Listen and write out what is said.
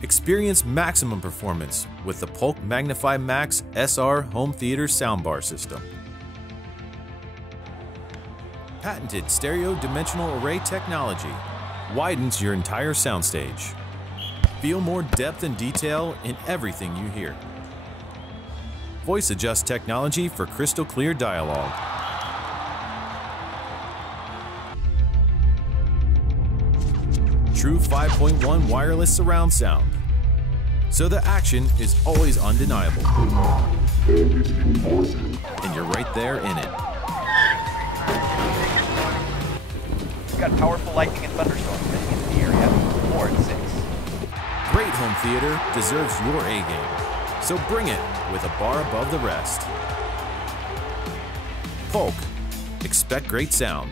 Experience maximum performance with the Polk MagnifiMax SR home theater soundbar system. Patented stereo dimensional array technology widens your entire soundstage. Feel more depth and detail in everything you hear. Voice adjust technology for crystal clear dialogue. True 5.1 wireless surround sound, so the action is always undeniable. And you're right there in it. We've got powerful lightning and thunderstorms heading into the area, 4 and 6. Great home theater deserves your A game, so bring it with a bar above the rest. Polk, expect great sound.